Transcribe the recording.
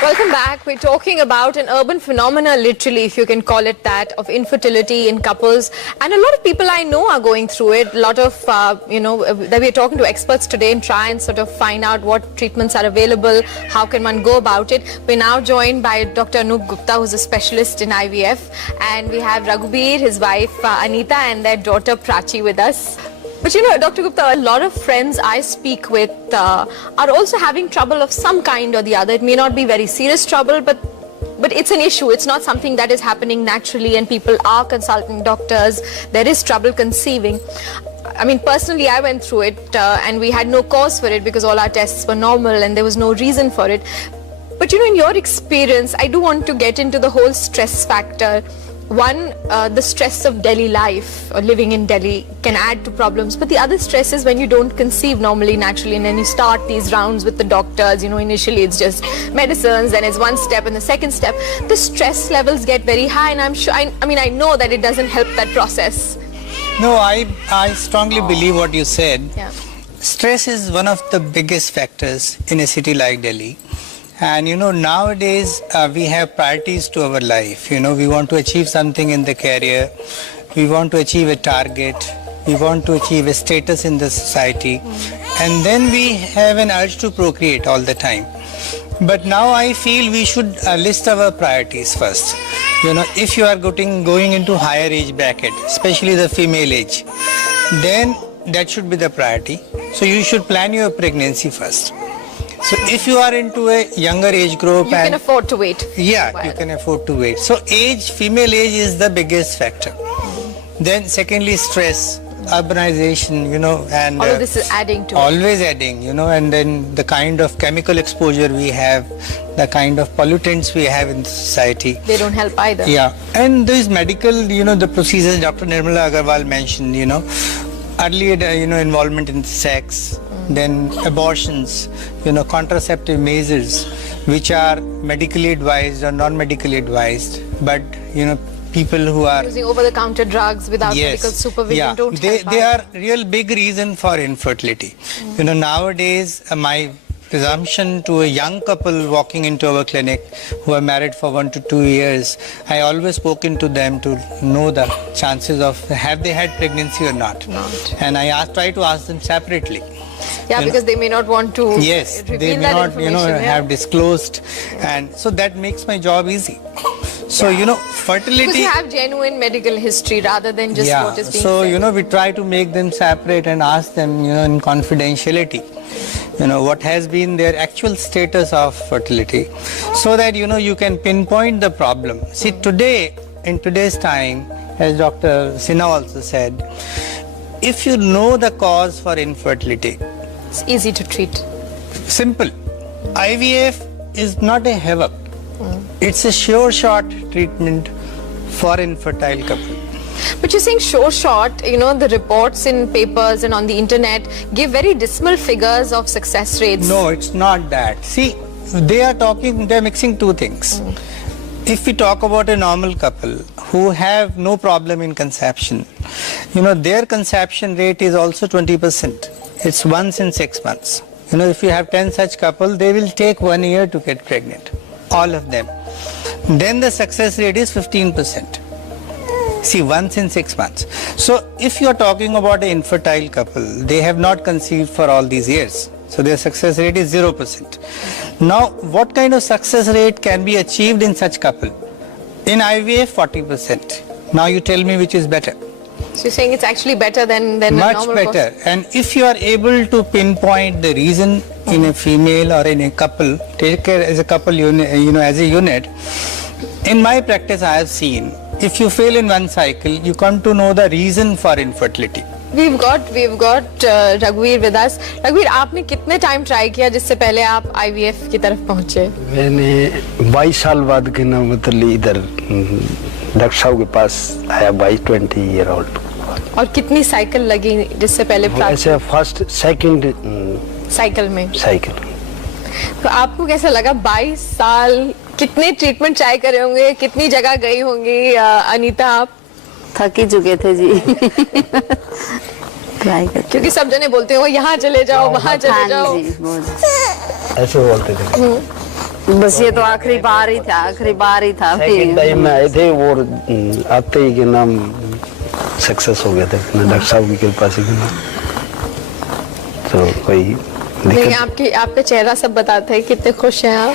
Welcome back. We're talking about an urban phenomena, literally, if you can call it that, of infertility in couples. And a lot of people I know are going through it. A lot of, that we're talking to experts today and try and sort of find out what treatments are available, how can one go about it. We're now joined by Dr. Anup Gupta, who's a specialist in IVF. And we have Raghuveer, his wife Anita, and their daughter Prachi with us. But you know, Dr. Gupta, a lot of friends I speak with are also having trouble of some kind or the other. It may not be very serious trouble, but it's an issue. It's not something that is happening naturally, and people are consulting doctors. There is trouble conceiving. I mean, personally, I went through it and we had no cause for it because all our tests were normal and there was no reason for it. But you know, in your experience, I do want to get into the whole stress factor. One, the stress of Delhi life or living in Delhi can add to problems, but the other stress is when you don't conceive normally, naturally, and then you start these rounds with the doctors. You know, initially it's just medicines, then it's one step and the second step. The stress levels get very high, and I'm sure, I know that it doesn't help that process. No, I strongly believe what you said. Yeah. Stress is one of the biggest factors in a city like Delhi. And you know, nowadays we have priorities to our life. You know, we want to achieve something in the career, we want to achieve a target, we want to achieve a status in the society, and then we have an urge to procreate all the time. But now I feel we should list our priorities first. You know, if you are going into higher age bracket, especially the female age, then that should be the priority. So you should plan your pregnancy first. So if you are into a younger age group, you can afford to wait. Yeah, you can afford to wait. So age, female age is the biggest factor. Then secondly, stress, urbanization, you know, and all of this is adding to always adding, you know, and then the kind of chemical exposure we have, the kind of pollutants we have in society. They don't help either. Yeah, and these medical, you know, the procedures Dr. Nirmala Agarwal mentioned, you know, earlier, you know, involvement in sex, then abortions, you know, contraceptive measures, which are medically advised or non-medically advised, but you know, people who are using over-the-counter drugs without medical supervision don't help. They are real big reason for infertility. You know, nowadays my presumption to a young couple walking into our clinic who are married for 1 to 2 years, I always spoken to them to know the chances of have they had pregnancy or not. And I try to ask them separately. Yeah, because they may not want to they may not, you know, have disclosed, and so that makes my job easy. So you know, fertility. Because you have genuine medical history rather than just what is being so said. You know, we try to make them separate and ask them, you know, in confidentiality, you know, what has been their actual status of fertility, so that you know you can pinpoint the problem. See, today, in today's time, as Dr. Sinha also said, if you know the cause for infertility, it's easy to treat. Simple. IVF is not a havoc. It's a sure shot treatment for infertile couple. But you're saying sure shot, you know, the reports in papers and on the internet give very dismal figures of success rates. No, it's not that. See, they're mixing two things. If we talk about a normal couple who have no problem in conception, you know, their conception rate is also 20%. It's once in 6 months. You know, if you have 10 such couples, they will take 1 year to get pregnant. All of them. Then the success rate is 15%. See, once in 6 months. So if you are talking about an infertile couple, they have not conceived for all these years. So their success rate is 0%. Now, what kind of success rate can be achieved in such couple? In IVF, 40%. Now you tell me which is better. So you're saying it's actually better than much a normal better. And if you are able to pinpoint the reason in a female or in a couple, take care as a couple unit, you know, as a unit. In my practice, I have seen if you fail in one cycle, you come to know the reason for infertility. We've got Raghuveer with us. Raghuveer, आपने कितने time try किया जिससे पहले आप IVF की तरफ पहुंचे? मैंने 22 साल बाद के ना मतलब इधर डॉक्टर साहब के पास आया 20 ईयर ओल्ड. और कितनी साइकिल लगी जिससे पहले? ऐसे फर्स्ट सेकंड साइकिल में. तो आपको कैसा लगा 22 साल? कितने ट्रीटमेंट ट्राई करे होंगे, कितनी जगह गई होंगी? अनीता, आप थक ही चुके थे जी. क्योंकि सब जने बोलते हो यहाँ चले जाओ, वहाँ चले जाओ, ऐसे बोलते थे. बस ये तो आखिरी बार ही था सेकंड टाइम में आए थे और आते ही के नाम सक्सेस हो गए थे डॉक्टर साहब की कृपा से के नाम। तो कोई नहीं, आपका चेहरा सब बताता है कितने खुश हैं आप।